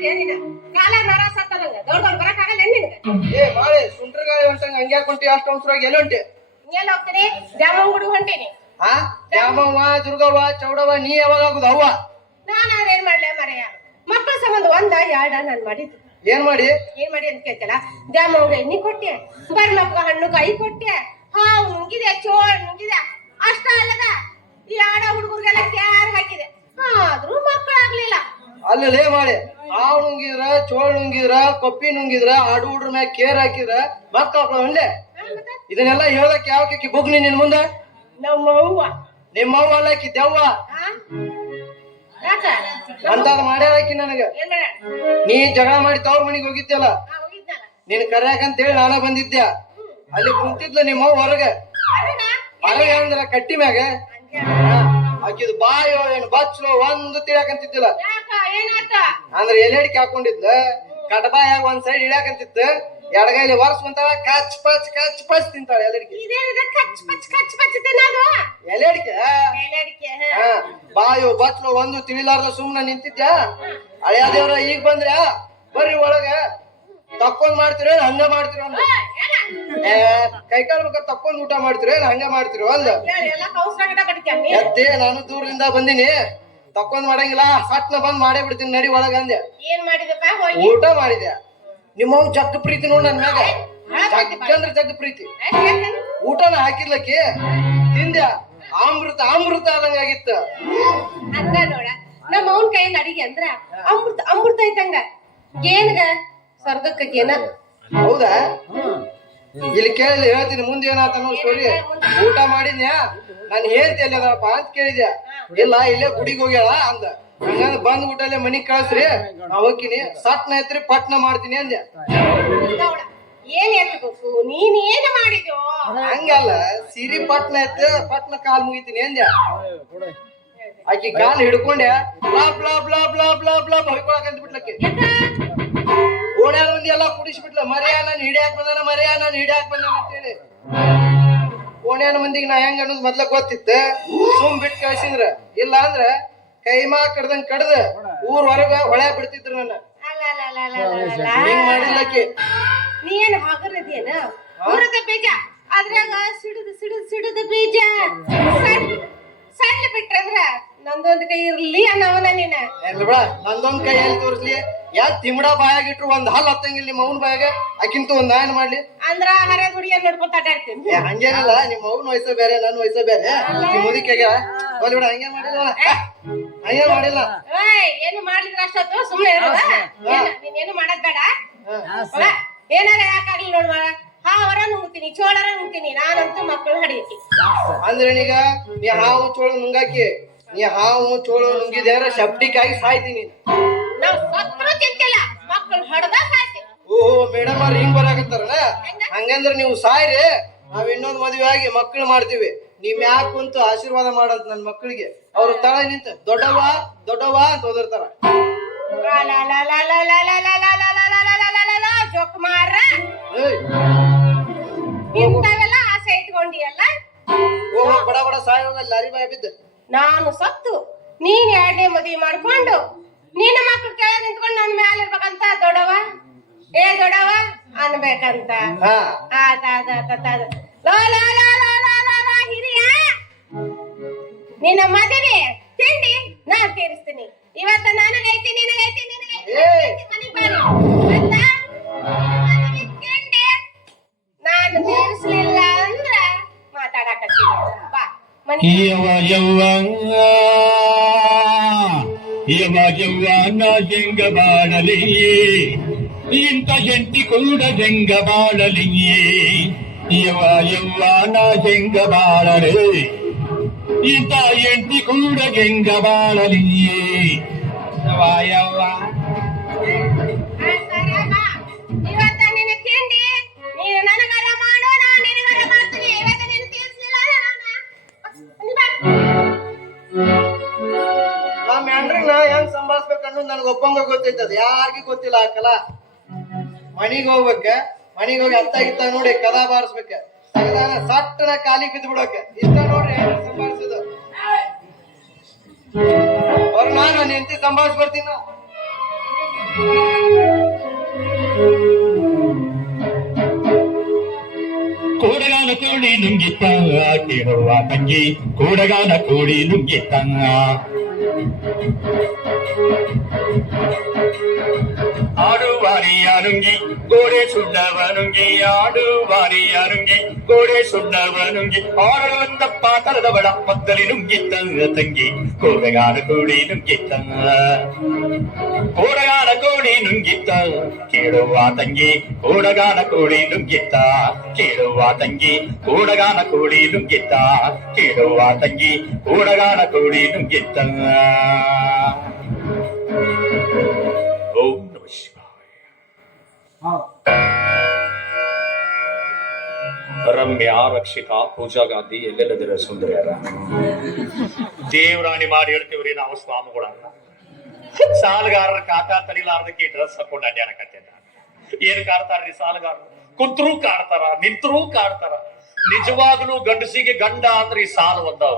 ಮಾಡ್ತೀಯ ನೀನು ಕಾಲ ನರ ಸತ್ತದಂಗ. ದೊಡ್ಡ ದೊಡ್ಡ ಬರಕ್ಕಾಗಲ್ಲ ಏನ್ ನಿನಗೆ? ಏ ಮಾಳೆ ಸುಂಟ್ರ ಗಾಳಿ ಹೊಂಟಂಗ ಹಂಗೆ ಹಾಕೊಂಟಿ ಅಷ್ಟು ಅವಸರವಾಗಿ ಎಲ್ಲಿ ಹೊಂಟಿ? ಎಲ್ಲಿ ಹೋಗ್ತೀನಿ? ದ್ಯಾಮವ್ವ ಹುಡುಗ ಹೊಂಟೀನಿ. ಹಾ ದ್ಯಾಮವ್ವ ದುರ್ಗವ್ವ ಚೌಡವ್ವ ನೀ ಯಾವಾಗ ಆಗುದು ಅವ್ವ? ನಾನು ಏನ್ ಮಾಡ್ಲೆ ಮರೆಯ? ಮಕ್ಕಳ ಸಂಬಂಧ ಒಂದ ಎರಡ ನಾನ್ ಮಾಡಿದ್ದು. ಏನ್ ಮಾಡಿ? ಏನ್ ಮಾಡಿ ಅಂತ ಕೇಳ್ತಲ್ಲ ದ್ಯಾಮವ್ಗ ಎಣ್ಣಿ ಕೊಟ್ಟೆ ಮಕ್ಕ ಹಣ್ಣು ಕಾಯಿ ಕೊಟ್ಟೆ ಹಾವು ನುಂಗಿದೆ ಚೋಳ್ ನುಂಗಿದೆ ಅಷ್ಟ ಅಲ್ಲದ ಈ ಆಡ ಹುಡುಗರಿಗೆಲ್ಲ ಕ್ಯಾರ್ ಹಾಕಿದೆ. ಆದ್ರೂ ಮಕ್ಕಳಾಗ್ಲಿಲ್ಲ ಅಲ್ಲಲೇ ಮಾಡಿ. ಹಾವು ನುಂಗಿದ್ರ ಚೋಳ್ ನುಂಗಿದ್ರ ಕೊಪ್ಪಿ ನುಂಗಿದ್ರ ಆಡು ಹುಡ್ರ ಮ್ಯಾಗ ಕೇರ್ ಹಾಕಿದ್ರ ಮತ್ತ ಒಳ್ಳೆ? ಇದನ್ನೆಲ್ಲ ಹೇಳಕ್ ಯಾವಕ್ಕೆ ಬುಗ್ನಿ ನಿನ್ ಮುಂದ? ನಮ್ಮ ಅವ್ವ ನಿಮ್ಮ ಅವ್ವ ಅಲ್ಲಕಿ ದೆವ್ವ. ಅಂತಾಗ ಯಾಕ? ಅಂತದ್ ಮಾಡ್ಯಾಳಕಿ ನನಗ. ನೀ ಜಗಳ ಮಾಡಿ ತವ್ರ ಮನಿಗ್ ಹೋಗಿದ್ದಲ್ಲ. ನೀನ್ ಕರ್ಯಾಕ ಅಂತ ಹೇಳಿ ನಾನ ಬಂದಿದ್ದೆ ಅಲ್ಲಿ ಕುಂತಿದ್ಲ ನಿಮ್ಮ ಅವ್ವ ಹೊರಗ ಹೊರಗೆ ಅಂದ್ರ ಕಟ್ಟಿ ಮ್ಯಾಗ? ಆಕಿದ್ ಬಾಯೋ ಏನ್ ಬಚ್ಚಲೋ ಒಂದು ತಿಳಿಯಾಕಂತಿದ್ದಿಲ್ಲ. ಅಂದ್ರೆ ಎಲೆಡಿಕೆ ಹಾಕೊಂಡಿದ್ಲ ಕಟಬಾಯಾಗ ಒಂದ್ ಸೈಡ್ ಇಡಾಕಂತಿತ್ತ ಎಡಗೈಲಿ ವರ್ಷ ಬಂತಾಳ ಕಚ್ ಪಚ್ ಕಚ್ ಪಚ್ ತಿಂತಾಳೆ ಎಲೆಡಿಕೆ ಎಲೆಡಿಕೆ ಬಾಯೋ ಬಚ್ಚಲೋ ಒಂದು ತಿಳಿಲಾರ್ದ ಸುಮ್ನ ನಿಂತಿದ್ಯ? ಹಳೆಯ ದೇವ್ರ ಈಗ ಬಂದ್ರ ಬರ್ರಿ ಒಳಗ ತಕ್ಕೊಂಡ್ ಮಾಡ್ತಿರೋ ಹಂಗ ಮಾಡ್ತಿರೋ ಅಂದ. ಕೈ ಕಾಲು ಮುಖ ತಕ್ಕೊಂಡ್ ಊಟ ಮಾಡ್ತಿರೋ ಹಂಗ ಮಾಡ್ತಿರೋ ಅಂದ. ನೀ ನಾನು ದೂರದಿಂದ ಬಂದಿನಿ. ತಕ್ಕೊಂಡ್ ಮಾಡಂಗಿಲ್ಲ ಸಟ್ನ ಬಂದ್ ಮಾಡೇ ಬಿಡ್ತೀನಿ ನಡಿ ಒಳಗ ಅಂದೆ. ಏನ್ ಮಾಡಿದಪ್ಪ ಹೋಗಿ. ಊಟ ಮಾಡಿದೆ. ನಿಮ್ಮವ್ ಜಗ್ ಪ್ರೀತಿ ನೋಡ್ ನನ್ ಮ್ಯಾಗ. ಜಗ್ ಅಂದ್ರೆ ಜಗ್ ಪ್ರೀತಿ. ಊಟನ ಹಾಕಿದ್ಲಕ್ಕಿ ತಿಂದ್ಯ? ಅಮೃತ ಅಮೃತ ಆದಂಗ ಆಗಿತ್ತ. ಹಂಗ ನೋಡ. ನಮ್ಮ ಅವನ್ ಕೈಯಲ್ಲಿ ಅಡಿಗೆ ಅಂದ್ರ ಅಮೃತ ಅಮೃತ ಐತಂಗ. ಏನ್ಗ? ಸ್ವರ್ಗಕ್ಕ ಏನ? ಹೌದಾ? ಇಲ್ಲಿ ಕೇಳಿ ಹೇಳ್ತೀನಿ ಮುಂದೆ ಏನಾತನೋ ಸ್ಟೋರಿ ಊಟ ಮಾಡಿದ್ಯಾ ನಾನು ಹೇಳ್ತಿ ಎಲ್ಲದಪ್ಪ ಅಂತ ಕೇಳಿದ್ಯ ಇಲ್ಲ ಇಲ್ಲೇ ಗುಡಿಗೆ ಹೋಗ್ಯಾಳ ಅಂದ. ನಾನು ಬಂದ್ ಊಟಲ್ಲೇ ಮನಿಗ್ ಕಳ್ಸ್ರಿ ನಾ ಹೋಗ್ತೀನಿ. ಸಟ್ನ ಐತ್ರಿ ಪಟ್ನ ಮಾಡ್ತೀನಿ ಅಂದ್ಯ ಗೌಡ ಏನ್ ಎತ್ಬೇಕು ನೀನ್ ಏನ್ ಮಾಡಿದ್ಯೋ? ಹಂಗಲ್ಲ ಸಿರಿ ಪಟ್ನ ಐತೆ ಪಟ್ನ ಕಾಲ್ ಮುಗಿತೀನಿ ಅಂದ್ಯ ಆಕಿ ಕಾಲ್ ಹಿಡ್ಕೊಂಡೆ blah blah blah blah blah blah ಹೊಯ್ಕೊಳಕಂತ ಬಿಟ್ಲಕ್ಕೆ ಓಣ್ಯಾರ ಮಂದಿ ಎಲ್ಲಾ ಕುಡಿಸ್ಬಿಟ್ಲ ಮರ್ಯಾ ನಾನು ಹಿಡಿಯಾಕ್ ಬಂದಾನ ಮರ್ಯಾ ನಾನು ಹಿಡಿಯಾಕ್ ಬಂದಾನ ಅಂತೇಳಿ. ಓಣ್ಯಾನ ಮಂದಿಗೆ ನಾ ಹೆಂಗ ಅನ್ನೋದು ಮೊದ್ಲ ಗೊತ್ತಿತ್ತು. ಸುಮ್ ಬಿಟ್ ಕಳ್ಸಿದ್ರ. ಇಲ್ಲ ಅಂದ್ರ ಕೈಮಾ ಕಡ್ದಂಗ್ ಕಡ್ದ ಊರ್ ಹೊರಗ ಹೊಳೆ ಬಿಡ್ತಿದ್ರು ನನ್ನ. ಹಿಂಗ್ ಮಾಡಿಲ್ಲಕ್ಕಿ ನೀ ಏನ್ ಹಗರದೇನ ಊರದ ಬೀಜ. ಅದ್ರಾಗ ಸಿಡಿದು ಸಿಡಿದು ಸಿಡಿದು ಬೀಜ. ಸಣ್ಣ ನಂದೊಂದ್ ಕೈ ಇರ್ಲಿ ಅನ್ನವನ ನೀನ. ಎಲ್ಲಿ ಬಿಡ ನಂದೊಂದ್ ಕೈ ಎಲ್ಲಿ ತೋರಿಸ್ಲಿ? ಯಾ ತಿಮ್ಡ ಬಾಯಾಗ ಇಟ್ರು ಒಂದ್ ಹಾಲ್ ಹತ್ತಂಗಿಲ್ಲ ನಿಮ್ಮ ಅವ್ನ ಬಾಯಾಗ ಅಕ್ಕಿಂತ ಒಂದ್ ನಾಯನ್ ಮಾಡ್ಲಿ. ಅಂದ್ರ ಹರ ಗುಡಿಯ ನೋಡ್ಕೊಂತ ಅಡ್ಡಾಡ್ತೀನಿ ಏ, ಹಂಗೇನಿಲ್ಲ ನಿಮ್ಮ ಅವ್ನ ವಯಸ್ಸ ಬೇರೆ ನನ್ ವಯಸ್ಸ ಬೇರೆ. ನಿಮ್ ಮುದಿಕೆಗೆ. ಹೋಗ್ಲಿ ಬಿಡ ಹಂಗೆ ಮಾಡಿಲ್ಲ? ಹಂಗೆ ಮಾಡಿಲ್ಲ? ಓಯ್ ಏನು ಮಾಡ್ಲಿದ್ರ ಅಷ್ಟೊತ್ತು ಸುಮ್ನೆ ಇರೋದ ಏನ್ ನೀನೇನು ಮಾಡಕ್ ಬೇಡ. ಏನಾರ ಯಾಕಾಗ್ಲಿ ನೋಡುವ ಹಾವರ ನುಂಗ್ತೀನಿ ಚೋಳರ ನುಂಗ್ತೀನಿ ನಾನಂತೂ ಮಕ್ಕಳು ಹಡಿಯತಿ ಅಂದ್ರೆ ನೀಗ ನೀ ಹಾವು ಚೋಳು ನುಂಗಾಕಿ ನೀ ಹಾವು ಚೋಳು ನುಂಗಿದೆ ಅಂದ್ರೆ ಶಬ್ದಿಕ್ಕಾಗಿ ಸಾಯ್ತೀನಿ ಓಹ್ ಸತ್ರು ಚಿಂತಿಲ್ಲ ಮಕ್ಕಳು ಹಡ್ದ ಸಾಯ್ತಿ ಓಹೋ ಮೇಡಮ್ ಅವ್ರ ಹಿಂಗ್ ಬರಾಕತ್ತಾರಲ್ಲ ಹಂಗಂದ್ರೆ ನೀವು ಸಾಯ್ರಿ ನಾವ್ ಇನ್ನೊಂದು ಮದ್ವೆ ಆಗಿ ಮಕ್ಕಳು ಮಾಡ್ತೀವಿ ನೀವ್ ಯಾಕೆ ಕುಂತು ಆಶೀರ್ವಾದ ಮಾಡಂತ ನನ್ ಮಕ್ಕಳಿಗೆ ಅವ್ರು ತಳ ನಿಂತ ದೊಡ್ಡವ ದೊಡ್ಡವ ಅಂತ ಓದಿರ್ತಾರ ಜೋಕ್ ಮಾರ ಬಡ ಅರಿವಾಯ ಸಾಯ ಲಾರಿ ಬಾಯ ಬಿದ್ದ ನಾನು ಸತ್ತು ನೀನ್ ಎರಡನೇ ಮದುವೆ ಮಾಡ್ಕೊಂಡು ನಿನ್ನ ಮಕ್ಳು ಕೆಳಗೆ ನಿಂತ್ಕೊಂಡು ನನ್ನ ಮೇಲೆ ಇರ್ಬೇಕಂತ ದೊಡವ ಏ ದೊಡವ ಅನ್ಬೇಕಂತ. ಹಾ. ಆತ ಆತ ಆತ ಆತ. ಲೋ, ಲೋ, ಲೋ, ಲೋ, ಲೋ, ಲೋ, ಲೋ, ಹಿರಿಯ! ನಿನ್ನ ಮದುವೆ ತಿಂಡಿ ನಾನ್ ತೀರಿಸ್ತೀನಿ. ಇವತ್ತು ನನಗೈತಿ ನಿನಗೈತಿ ನಿನಗೈತಿ ಮನೆಗೆ ಬಾರಿ ಮನೆ ಯವ ಯವ್ವ ಯವ ಯವ್ವ ನಾ ಹೆಂಗ ಬಾಳಲಿ ಇಂಥ ಹೆಂಡತಿ ಕೂಡ ಹೆಂಗ ಬಾಳಲಿ ಯವ ಯವ್ವ ನಾ ಹೆಂಗ ಬಾಳಲಿ ಇಂಥ ಹೆಂಡತಿ ಕೂಡ ಹೆಂಗ ಬಾಳಲಿ ಯವ ಯವ್ವ ಗೊತ್ತೈತೆ ಅದು ಯಾರಿಗೂ ಗೊತ್ತಿಲ್ಲ ಆ ಕಲಾ. ಮಣಿಗ್ ಹೋಗ್ಬೇಕ? ಮಣಿಗ್ ಹೋಗಿ ಅತ್ತ ಇತ್ತ ನೋಡಿ, ಕದಾ ಬಾರಿಸ್ಬೇಕ. ಸಟ್ಟನ ಕಾಲಿ ಬಿದ್ದು ಬಿಡೋಕೆ. ಇಷ್ಟ ನೋಡ್ರಿ ಸಂಭಾಳಿಸೋದು? ಅವ್ರ ನಾನು ಹೆಂಡತಿ ಸಂಭಾಳಿಸ್ ಬರ್ತೀನ ಕೂಡಗಾನ ಕೋಳಿ ನುಂಗಿತ್ತ, ಕೇಳುವ ತಂಗಿ. ಕೂಡಗಾನ ಕೋಳಿ ನುಂಗಿತ್ತ. ஆடுவாரி அருங்கி கோடை சுண்டவனுங்கி ஆடுவாரி அருங்கி கோடை சுண்டவனுங்கி ஆடல் வந்த பாத்தரதவள பத்தலினும் கித்தங்க தங்கி கோடகான கோடி நுங்கித்தங்க கோடகான கோடி நுங்கித்த கேடுவா தங்கி கோடகான கோடி நுங்கித்தா கேடுவா தங்கி கோடகான கோடி நுங்கித்தா கேடுவா தங்கி கோடகான கோடி நுங்கித்தங்க ರಮ್ಯ ರಕ್ಷಿತಾ ಪೂಜಾ ಗಾಂಧಿ ಎಲ್ಲೆಲ್ಲದಿರ ಸುಂದರಿಯರ? ದೇವರಾಣಿ ಮಾಡಿ ಹೇಳ್ತೀವ್ರಿ ನಾವು ಸ್ವಾಮಿಗಳನ್ನ. ಸಾಲಗಾರರ ಕಾಟ ತಡಿಲಾರ್ದಕ್ಕೆ ಡ್ರೆಸ್ ಹಾಕೊಂಡು ಅಡ್ಡಾಡಕತ್ತಿದ್ದ ಏನ್ ಕಾಡ್ತಾರ್ರಿ ಸಾಲಗಾರರು? ಕುಂತ್ರು ಕಾಡ್ತಾರ, ನಿಂತರೂ ಕಾಡ್ತಾರ. ನಿಜವಾಗ್ಲೂ ಗಂಡಸಿಗೆ ಗಂಡ ಅಂದ್ರೆ ಈ ಸಾಲ ಒಂದವ.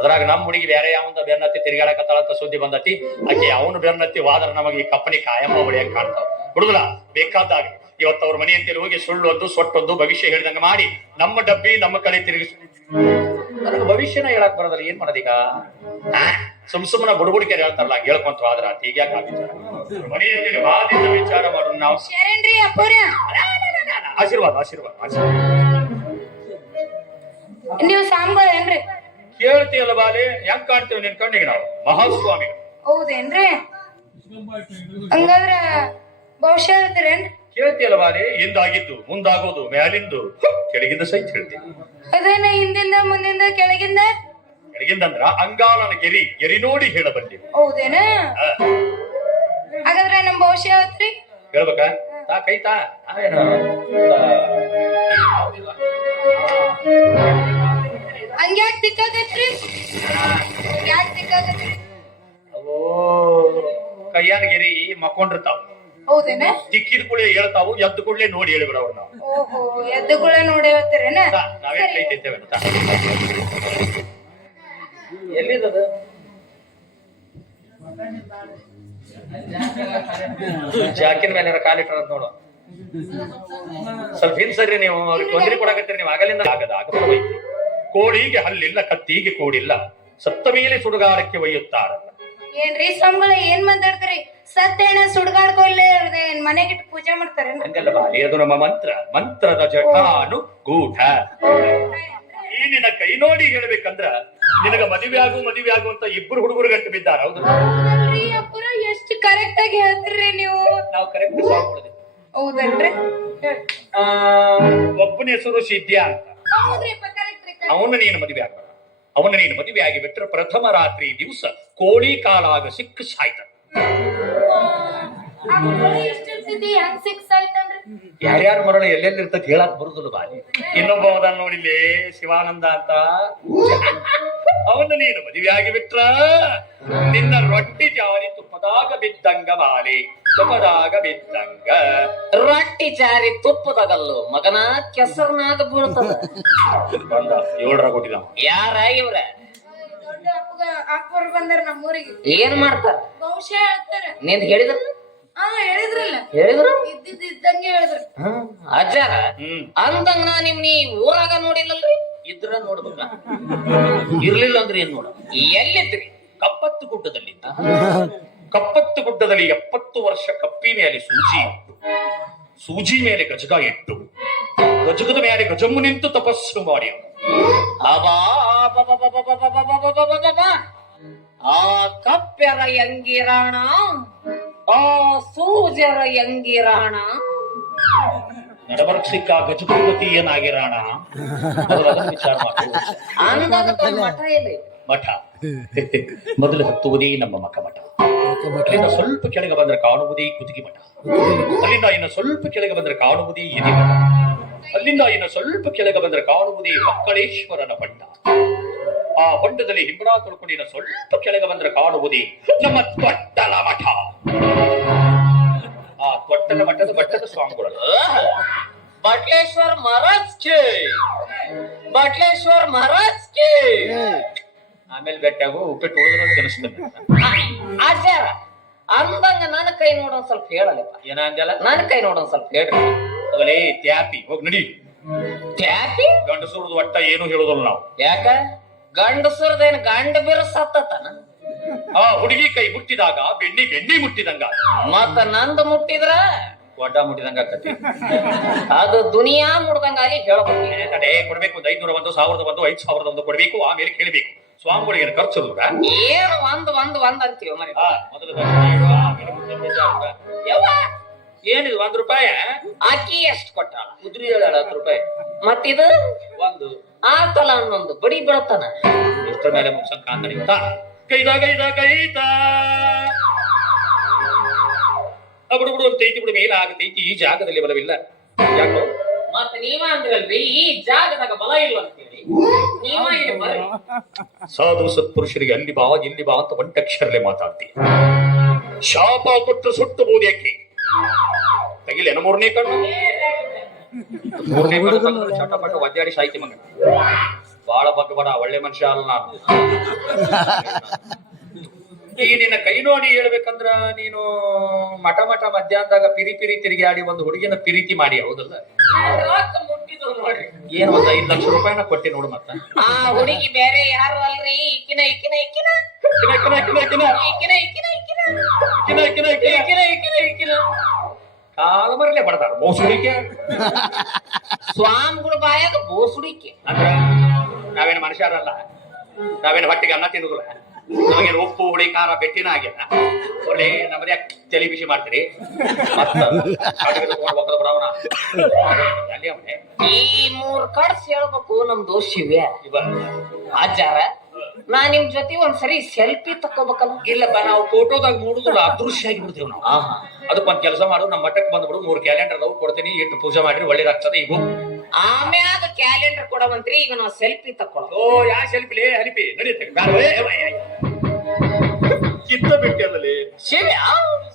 ಅದ್ರಾಗ ನಮ್ಮ ಹುಡುಗಿ ಬೇರೆ ಯಾವಂದ ಬೆನ್ನತ್ತಿ ತಿರ್ಗಾಡಕತ್ತಾಳಂತ ಸುದ್ದಿ ಬಂದತಿ. ಆಕೆ ಅವನು ಬೆನ್ನತ್ತಿ ವಾದ್ರ ನಮಗೆ ಈ ಕಪ್ಪನಿ ಕಾಯಮ್ಮ ಹೊಡಿಯಂಗ್ ಕಾಣ್ತಾವ. ಹುಡುಗರ ಬೇಕಾದಾಗ ಇವತ್ತು ಅವ್ರ ಮನೆ ಅಂತೇಳಿ ಹೋಗಿ ಸುಳ್ಳೊಂದು ಸೊಟ್ಟೊಂದು ಭವಿಷ್ಯ ಹೇಳಿದಂಗೆ ಮಾಡಿ ನಮ್ಮ ಡಬ್ಬಿ ನಮ್ಮ ಕಡೆ ತಿರುಗಿಸ್. ನನಗೆ ಭವಿಷ್ಯನ ಹೇಳಕ್ ಬರೋದಲ್ಲ ಏನ್ ಮಾಡೋದೀಗ? ಸುಮ್ ಸುಮ್ಮನ ಬುಡುಬುಡಿಕೆ ಹೇಳ್ತಾರಲ್ಲ ಹೇಳ್ಕೊಂತ ಆದ್ರ ಈಗ ಯಾಕೆ ಮನೆ ಅಂತೇಳಿ ವಾದಿಂದ ವಿಚಾರ ಮಾಡೋಣ ನಾವು. ಆಶೀರ್ವಾದ ಆಶೀರ್ವಾದ ಆಶೀರ್ವಾದ. ನೀವು ಸಾಮ್ಗಳು ಏನ್ರಿ ಕೇಳ್ತೀಯಲ್ಲ ಬಾಲೆ ಹೆಂಗ್ ಕಾಣ್ತೀವಿ ನಿನ್ ಕಣ್ಣಿಗೆ ನಾವು? ಮಹಾಸ್ವಾಮಿ ಹೌದೇನ್ರಿ? ಹಂಗಾದ್ರ ಹೇಳ್ತೀರೇನ್ರಿ ಕೇಳ್ತೀಯಲ್ಲ ಬಾಲೆ ಹಿಂದಾಗಿದ್ದು ಮುಂದಾಗೋದು ಮ್ಯಾಲಿಂದು. ಕೆಳಗಿಂದ ಸಹಿತ ಹೇಳ್ತೀನಿ. ಅದೇನ ಹಿಂದಿಂದ ಮುಂದಿಂದ ಕೆಳಗಿಂದ? ಕೆಳಗಿಂದಂದ್ರ ಅಂಗಾಲನ ಗೆರಿ ಗೆರಿ ನೋಡಿ ಹೇಳಬಲ್ಲಿ ಹೌದೇನ? ಹಾಗಾದ್ರೆ ನಮ್ ಭವಿಷ್ಯ ಆತ್ರಿ? ಹೇಳ್ಬೇಕಾ? ತಾ ಕೈತಾ ನಾವೇನು ಹಂಗ್ಯಾಕ್ ತಿಕ್ಕಾಗತ್ರಿ ಯಾಕ್ ತಿಕ್ಕಾಗತ್ರಿ ಅವೋ ಕೈಯಾನ ಗೆರಿ ಮಕ್ಕೊಂಡಿರ್ತಾವ. ಹೌದೇನ? ತಿಕ್ಕಿದ ಕೂಡಲೇ ಹೇಳ್ತಾವು ಎದ್ದು ಕೂಡಲೇ ನೋಡಿ ಹೇಳಿಬಿಡವ್ರು ನಾವು. ಓಹೋ ಎದ್ದುಗಳ ನೋಡಿ ಹೇಳ್ತೀರೇನ? ತಾ, ನಾವೇ ಕೈ ತಿಂತೇವೆ ಅಂತ. ಎಲ್ಲಿದದು? ಜಾಕಿನ ಮೇಲೆ ಕಾಲಿಟ್ರ ನೋಡು. ಸ್ವಲ್ಪ ಹಿಂಸರಿ ನೀವು ಅವ್ರಿಗೆ ತೊಂದರೆ ಕೊಡಕತ್ತೀರಿ ನೀವು ಆಗಲಿಂದ ಆಗದ ವೈದ್ಯ ಕೋಳಿಗೆ ಹಲ್ಲಿಲ್ಲ ಕತ್ತಿಗೆ ಕೋಡಿಲ್ಲ. ಸತ್ತ ಮೇಲೆ ಸುಡುಗಾರಕ್ಕೆ ಒಯ್ಯುತ್ತಾರಲ್ಲ. ಏನ್ರಿ ಸಂಬಳ ಏನ್ ಮಾತಾಡ್ತೀರಿ? ಸತ್ತೇನ ಸುಡ್ಗಾಡ್ಕೊಲ್ಲೇ ಮನೆಗೆ ಮನೆಗಿಟ್ಟು ಪೂಜೆ ಮಾಡ್ತಾರೆ ಹಂಗಲ್ಲ ಬಾಲಿ ಅದು ನಮ್ಮ ಮಂತ್ರ. ಮಂತ್ರದ ಜಟಾನು ಗೂಢ ಈ ನಿನ್ನ ಕೈ ನೋಡಿ ಹೇಳ್ಬೇಕಂದ್ರ ನಿನಗ ಮದುವೆ ಆಗು ಮದುವೆ ಆಗು ಅಂತ ಇಬ್ಬರು ಹುಡುಗರು ಗಂಟು ಬಿದ್ದಾರ ಹೌದು? ಅಪ್ಪರ ಎಷ್ಟು ಕರೆಕ್ಟ್ ಆಗಿ ಹೇಳ್ತೀರಿ ನೀವು? ನಾವು ಕರೆಕ್ಟ್ ಸಾಂಗ್ ಹೌದಲ್ರಿ? ಒಬ್ಬನ ಹೆಸರು ಸಿದ್ಯಾ ಅಂತ. ಅವನ ನೀನು ಮದುವೆ ಆಗ ಅವನ ನೀನು ಮದುವೆ ಆಗಿ ಬಿಟ್ರೆ ಪ್ರಥಮ ರಾತ್ರಿ ದಿವಸ ಕೋಳಿ ಕಾಲಾಗ ಸಿಕ್ಕ ಸಾಯ್ತ ಇಷ್ಟಿರ್ತಿದ್ದಿ ಹೆಂಗ್ ಸಿಕ್ಸ್ ಆಯ್ತನ್ರಿ ಯಾರ್ಯಾರ ಮರಣ ಎಲ್ಲೆಲ್ಲಿ ಇರ್ತದೆ ಹೇಳಕ್ ಬರುದಿಲ್ಲ ಬಾಲಿ ಇನ್ನೊಬ್ಬ ಅವನ ನೋಡಿಲ್ಲಿ ಶಿವಾನಂದ ಅಂತ. ಅವನು ನೀನು ಮದುವೆ ಆಗಿ ಬಿಟ್ರ. ನಿನ್ನ ರೊಟ್ಟಿ ಜಾರಿ ತುಪ್ಪದಾಗ ಬಿದ್ದಂಗ ಬಾಲಿ ತುಪ್ಪದಾಗ ಬಿದ್ದಂಗ. ರೊಟ್ಟಿ ಜಾರಿ ತುಪ್ಪದಾಗಲ್ಲು ಮಗನ ಕೆಸರ್ನಾಗ ಬೀಳ್ತದ. ಬಂದ ಏಳರ ಕೊಟ್ಟಿದ ಯಾರ ಇವ್ರ? ದೊಡ್ಡ ಅಪ್ಪಗ ಅಪ್ಪರು ಬಂದಾರ ನಮ್ಮೂರಿಗೆ. ಏನ್ ಮಾಡ್ತಾರ? ಬಹುಶಃ ಹೇಳ್ತಾರ. ನಿಂದ್ ಹೇಳಿದ್ರ? ಹೇಳಿದ್ರು? ಅಜ್ಜಾರ ಅಂದಂಗ ನಾ ನಿಮ್ ನೀ ಊರಾಗ ನೋಡಿಲ್ಲಲ್ರಿ? ಇದ್ರ ನೋಡ್ಬೇಕ. ಇರ್ಲಿಲ್ಲ ಅಂದ್ರೆ ಏನ್ ನೋಡ? ಎಲ್ಲಿದ್ರಿ? ಕಪ್ಪತ್ತು ಗುಡ್ಡದಲ್ಲಿ ಕಪ್ಪತ್ತು ಗುಡ್ಡದಲ್ಲಿ ಎಪ್ಪತ್ತು ವರ್ಷ ಕಪ್ಪಿ ಮೇಲೆ ಸೂಜಿ ಸೂಜಿ ಮೇಲೆ ಗಜಗ ಇಟ್ಟು ಗಜಗದ ಮೇಲೆ ಗಜಮ್ಮು ನಿಂತು ತಪಸ್ಸು ಮಾಡಿ ಆ ಕಪ್ಪೆರ ಎಂಗಿರಾಣ ಆ ಸೂಜರ ಎಂಗಿರಾಣ ನಡಬರ್ಕ್ ಗಜಪತಿ ಏನಾಗಿರಾಣ? ವಿಚಾರ ಮಾಡಿ ಅಂದಾಗ ಮಠ ಎಲ್ಲಿ? ಮಠ. ಮೊದಲು ಹತ್ತುವುದೇ ನಮ್ಮ ಮಕ ಮಠ ಅಲ್ಲಿಂದ ಸ್ವಲ್ಪ ಕೆಳಗೆ ಬಂದ್ರೆ ಕಾಣುವುದೇ ಕುತ್ತಿಗೆ ಮಠ. ಅಲ್ಲಿಂದ ಇನ್ನು ಸ್ವಲ್ಪ ಕೆಳಗೆ ಬಂದ್ರೆ ಕಾಣುವುದೇ ಎದಿ ಮಠ ಅಲ್ಲಿಂದ ಇನ್ನು ಸ್ವಲ್ಪ ಕೆಳಗೆ ಬಂದ್ರೆ ಕಾಣುವುದೇ ಮಕ್ಕಳೇಶ್ವರನ ಬಂಡ ಆ ಹೊಂಡದಲ್ಲಿ ಹಿಂಬಡ ತೊಳ್ಕೊಂಡಿನ ಸ್ವಲ್ಪ ಕೆಳಗೆ ಬಂದ್ರೆ ಕಾಣುವುದೇ ನಮ್ಮ ತೊಟ್ಟಲ ಮಠ. ಆ ತೊಟ್ಟಲ ಮಠದ ಮಠದ ಸ್ವಾಮಿಗಳು. ಬಟ್ಲೇಶ್ವರ್ ಮಹಾರಾಜ್ ಕೆ. ಬಟ್ಲೇಶ್ವರ್ ಮಹಾರಾಜ್ ಕೆ. ಆಮೇಲೆ ಬೆಟ್ಟಾಗು ಉಪ್ಪಿಟ್ಟು ಉಳಿದ್ರು ತಿನ್ನಿಸ್ತೇನೆ ಆಚಾರ. ಅಂದಂಗ ನನ್ನ ಕೈ ನೋಡೋನ್ ಸ್ವಲ್ಪ ಹೇಳಲಿಪ್ಪ. ಏನಂಗಲ್ಲ ನನ್ನ ಕೈ ನೋಡೋನ್ ಸ್ವಲ್ಪ ಹೇಳ್ರಿ. ಹೋಗಲೇ ತ್ಯಾಪಿ. ಹೋಗ್ ನಡಿ. ಟ್ಯಾಪಿ ಗಂಡಸೂರ್ದು ಒಟ್ಟ ಏನು ಹೇಳೋದಲ್ಲ ನಾವು. ಯಾಕ? ಗಂಡಸರದೇನ್ ಗಂಡ ಬಿರ ಸತ್ತತನ? ಆ ಹುಡುಗಿ ಕೈ ಮುಟ್ಟಿದಾಗ ಬೆಣ್ಣಿ ಬೆಣ್ಣಿ ಮುಟ್ಟಿದಂಗ. ಮತ್ತ ನಂದ ಮುಟ್ಟಿದ್ರ? ಒಡ್ಡ ಮುಟ್ಟಿದಂಗ ಆಕತಿ. ಅದು ದುನಿಯಾ ಮುಡ್ದಂಗ ಅಲ್ಲಿ ಹೇಳ್ಬೇಕು ತಡೆ ಕೊಡ್ಬೇಕು ಒಂದು ಐದ್ನೂರ ಒಂದು ಸಾವಿರದ ಒಂದು ಐದ್ ಸಾವಿರದ ಒಂದು ಕೊಡ್ಬೇಕು ಆಮೇಲೆ ಕೇಳಬೇಕು. ಸ್ವಾಮಿಗಳಿಗೆ ಖರ್ಚು? ಏನು ಒಂದ್ ಒಂದ್ ಒಂದ್ ಅಂತೀವಿ ಮರಿ ಮೊದಲು ಏನಿದು ಒಂದ್ ರೂಪಾಯಿ? ಅಕ್ಕಿ ಎಷ್ಟು ಕೊಟ್ಟಾಳ? ಹೇಳ ಹತ್ತು ರೂಪಾಯಿ. ಮತ್ತಿದು? ಒಂದು. ಆತಲ ಅನ್ನೊಂದು ಬಡಿ ಬೀಳತಾನ ಇಷ್ಟ ಮೇಲೆ ಮುಗಿಸಂಕ ಅಂತ ಗೊತ್ತಾ ಕೈದ ಕೈದ ಕೈತ ಬಿಡು ಬಿಡು ಅಂತ ಐತಿ ಬಿಡು ಮೇಲೆ ಆಗತೈತಿ. ಈ ಜಾಗದಲ್ಲಿ ಬಲವಿಲ್ಲ. ಯಾಕೋ? ಮತ್ತ ನೀವ ಅಂದ್ರಲ್ರಿ ಈ ಜಾಗದಾಗ ಬಲ ಇಲ್ಲ ಅಂತೇಳಿ. ನೀವ ಇಲ್ಲಿ ಬರ್ರಿ ಸಾಧು ಸತ್ಪುರುಷರಿಗೆ ಅಲ್ಲಿ ಬಾ ಇಲ್ಲಿ ಬಾ ಅಂತ ಒಂಟಕ್ಷರಲೆ ಮಾತಾಡ್ತಿ. ಶಾಪ ಕೊಟ್ಟು ಸುಟ್ಟು ಬೋದಿ ಅಕ್ಕಿ ಮೂರನೇ ಕಣ್ಣು? ಮೂರನೇ ಕಣ್ಣು ಚಟಪಟ ಒದ್ದಾಡಿ ಸಾಯ್ತಿ ಮಗ ಬಾಳ ಬಗ್ಗಬೇಡ ಒಳ್ಳೆ ಮನುಷ್ಯ ಅಲ್ಲ ನಾನು. ಈ ನಿನ್ನ ಕೈ ನೋಡಿ ಹೇಳ್ಬೇಕಂದ್ರ ನೀನು ಮಠ ಮಠ ಮಧ್ಯಾಹ್ನದಾಗ ಪಿರಿ ಪಿರಿ ತಿರುಗಾಡಿ ಒಂದು ಹುಡುಗಿನ ಪ್ರೀತಿ ಮಾಡಿ ಹೌದಲ್ಲ? ಏನ್ ಒಂದ್ ಐದ್ ಲಕ್ಷ ರೂಪಾಯಿನ ಕೊಟ್ಟಿ ನೋಡು ಮತ್ತ. ಆ ಹುಡುಗಿ ಬೇರೆ ಯಾರು ಅಲ್ರಿ? ಈಕಿನ ಈಕಿನ ಈಕಿನ. ಈಕಿನ ಈಕಿನ ಈಕಿನ ಈಕಿನ ಈಕಿನ ಈಕಿನ ಕಿನ ಕಿನ ಕಿನ ಈಕಿನ ಈಕಿನ ಈಕಿನ. ಕಾಲ ಮರಲೆ ಬಡದಾರ ಬೋಸುಡಿಕೆ. ಸ್ವಾಮಿಗಳ ಬಾಯಾಗ ಬೋಸುಡಿಕೆ. ಅಂದ್ರ ನಾವೇನು ಮನುಷ್ಯರಲ್ಲ ನಾವೇನು ಹೊಟ್ಟಿಗೆ ಅನ್ನ ತಿನ್ನುದಿಲ್ಲ ನಮಗೆ ಉಪ್ಪು ಹುಳಿ ಖಾರ ಬೆಟ್ಟಿನ ಆಗ್ಯದ ಒಳ್ಳೆ ನಮ್ಮದೇ ತಲೆ ಬಿಸಿ ಮಾಡ್ತೀರಿ. ಈ ಮೂರ್ ಕಡ್ಸ್ ಹೇಳ್ಬೇಕು ನಮ್ದು ಶಿವ್ಯ. ಆಚಾರ. ನಾ ನಿಮ್ ಜೊತೆ ಒಂದ್ಸರಿ ಸೆಲ್ಫಿ ತಕೋಬೇಕಲ್ಲ ಇಲ್ಲಪ್ಪ ನಾವು ಫೋಟೋದಾಗ ನೋಡುದಿಲ್ಲ ಅದೃಶ್ಯ ಆಗಿ ಬಿಡ್ತೀವಿ ನಾವು ಅದಕ್ಕೊಂದ್ ಕೆಲಸ ಮಾಡು ನಮ್ಮ ಮಠಕ್ಕೆ ಬಂದ್ಬಿಡು ಮೂರು ಕ್ಯಾಲೆಂಡರ್ ಅದಾವು ಕೊಡ್ತೀನಿ ಇಟ್ಟು ಪೂಜೆ ಮಾಡಿರಿ ಒಳ್ಳೇದಾಗ್ತದೆ ಈಗ ಆಮ್ಯಾಗ ಕ್ಯಾಲೆಂಡರ್ ಕೊಡವಂತ್ರಿ ಈಗ ನಾವು ಸೆಲ್ಫಿ ತಕೊಳ್ಳೋ ಓ ಯಾ ಸೆಲ್ಫಿಲಿ ಹಲಿಪಿ ನಡೀತೆ ಶಿವ್ಯ?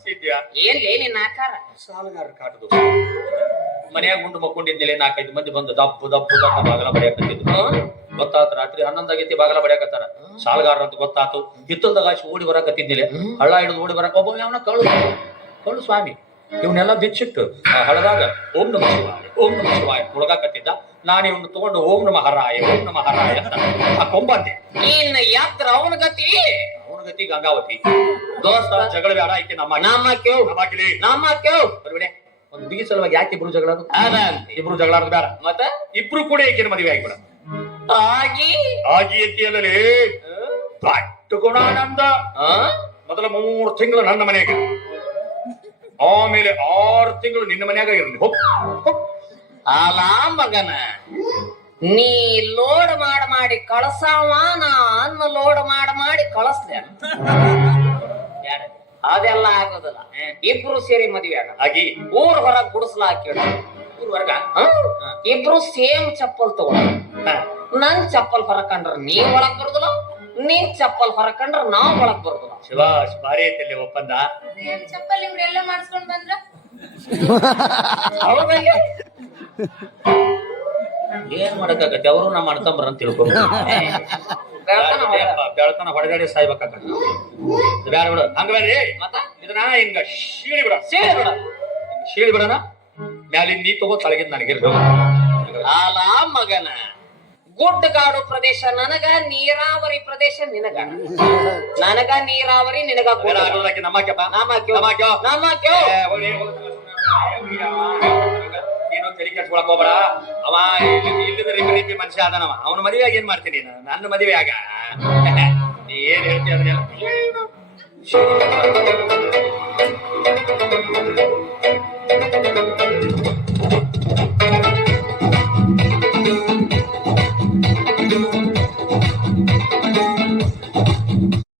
ಸಿದ್ಯಾ ಏನ್ಲೇ ನಿನ್ನ ಆಕಾರ? ಸಾಲಗಾರ ಕಾಟದು ಮನ್ಯಾಗ ಉಂಡು ಮಕ್ಕೊಂಡಿದ್ದಿಲ್ಲ ನಾಲ್ಕೈದು ಮಂದಿ ಬಂದು ದಪ್ಪು ದಪ್ಪು ದಪ್ಪ ಬಾಗಲ ಬಡಿಯಾಕತ್ತಿದ್ರು? ಗೊತ್ತಾತ ರಾತ್ರಿ ಹನ್ನೊಂದಾಗೈತಿ ಬಾಗಲ ಬಡಿಯಾಕತ್ತಾರ. ಸಾಲಗಾರ ಅಂತ ಗೊತ್ತಾತು. ಹಿತ್ತಲ್ದಾಗ ಗಾಶಿ ಓಡಿ ಬರಕತ್ತಿದ್ದಿಲ್ಲ ಹಳ್ಳ ಹಿಡಿದು ಓಡಿ ಬರಕ ಒಬ್ಬ ಅವನ ಕಳ್ಳು ಕಳ್ಳು ಸ್ವಾಮಿ. ಇವನ್ನೆಲ್ಲ ಬಿಚ್ಚಿಟ್ಟು ಹಳದಾಗ ಓಂ ನಮ ಶಿವಾಯ ಓಂ ನಮ ಶಿವಾಯ ಹುಡುಗಾಕತ್ತಿದ್ದ ನಾನು ಇವನು ತಗೊಂಡು ಓಂ ನಮ ಹರಾಯ ಓಂ ನಮ ಹರಾಯ ಅಂತ. ಆ ಕೊಂಬಂದೆ. ಇನ್ನ ಯಾತ್ರ ಅವನ ಗತಿ? ಅವನ ಗತಿ ಗಂಗಾವತಿ. ದೋಸ್ತ ಜಗಳ ಬೇಡ ಐತಿ ನಮ್ಮ ನಮ್ಮ ಕೇವ್. ನಮ್ಮ ಕೇವ್. ಬರ್ಬಿಡೆ ಒಂದು ಹುಡುಗಿ ಸಲುವಾಗಿ ಯಾಕೆ ಇಬ್ರು ಜಗಳ ಇಬ್ರು ಜಗಳ ಬೇಡ. ಮತ್ತ? ಇಬ್ರು ಕೂಡ ಏಕಿನ ಮದುವೆ ಆಗಿಬಿಡ. ಆಗಿ? ಆಗಿ ಎತ್ತಿಯಲ್ಲೇ ದೊಡ್ಡ ಆ? ಮೊದಲ ಮೂರು ತಿಂಗಳು ನನ್ನ ಮನೆಯಾಗ ಆಮೇಲೆ ಆರು ತಿಂಗಳು ನಿನ್ನ ಮನ್ಯಾಗ ಇರಲಿ. ಹೋಗ್. ಅಲ ಮಗನ. ನೀ ಲೋಡ್ ಮಾಡ ಮಾಡಿ ಕಳಸಾವ, ನಾ ಅನ್ನ ಲೋಡ್ ಮಾಡ ಮಾಡಿ ಕಳಿಸ್ದೆ ಅದೆಲ್ಲ ಆಗೋದಿಲ್ಲ. ಇಬ್ರು ಸೇರಿ ಮದ್ವೆ ಆಗ ಆಗಿ ಊರ್ ಹೊರಗ್ ಗುಡಿಸ್ಲ ಹಾಕಿಡ ಊರ್ವರ್ಗ ಇಬ್ರು ಸೇಮ್ ಚಪ್ಪಲ್ ತಗೊಳ ನನ್ ಚಪ್ಪಲ್ ಹೊರಕಂಡ್ರ ನೀ ಒಳಗ್ ಬರುದಿಲ್ಲ? ನೀನ್ ಚಪ್ಪಲ್ ಹೊರಕಂಡ್ರ ನಾವ್ ಒಳಗ್ ಬರುದಿಲ್ಲ ಶಿವಾಶ್ ಭಾರಿ ಐತಲ್ಲಿ ಒಪ್ಪಂದ. ಚಪ್ಪಲ್ ಇವ್ರೆಲ್ಲ ಮಾಡಿಸ್ಕೊಂಡ್ ಬಂದ್ರ? ಹೌದಲ್ಲ ಏನ್ ಮಾಡಕ್ಕಾಗತ್ತೆ? ಅವರು ನಮ್ಮ ಮಾಡ್ಕೊಂಬರ ಅಂತ ತಿಳ್ಕೊಂಡು ಬೆಳ್ತನ ಹೊಡೆದಾಡಿ ಸಾಯ್ಬೇಕಾಗತ್ತೆ. ಬ್ಯಾಡ ಬಿಡು. ಹಂಗ ಬೇಡ್ರಿ ಮತ್ತ? ಇದನ್ನ ಹಿಂಗ ಶೀಳಿ ಬಿಡ. ಶೀಳಿ ಬಿಡ. ಶೀಳಿ ಬಿಡಣ ಮ್ಯಾಲಿಂದ ನೀ ತಗೋ ತಳಗಿದ್ ನನಗೆ ಅಲ ಮಗನ. ಗುಡ್ಡಗಾಡು ಪ್ರದೇಶ ನನಗ ನೀರಾವರಿ ಪ್ರದೇಶ ನಿನಗ. ನನಗ ನೀರಾವರಿ ನಿನಗ ಏನು ಅವ ರೀತಿ ಮನುಷ್ಯ ಅದನವ ಅವನ ಮದುವೆ ಏನ್ ಮಾಡ್ತೀನಿ ನನ್ನ ಮದುವೆ ಆಗ? ನೀ ಏನ್ ಹೇಳ್ತಿ ಅಂದ್ರೆ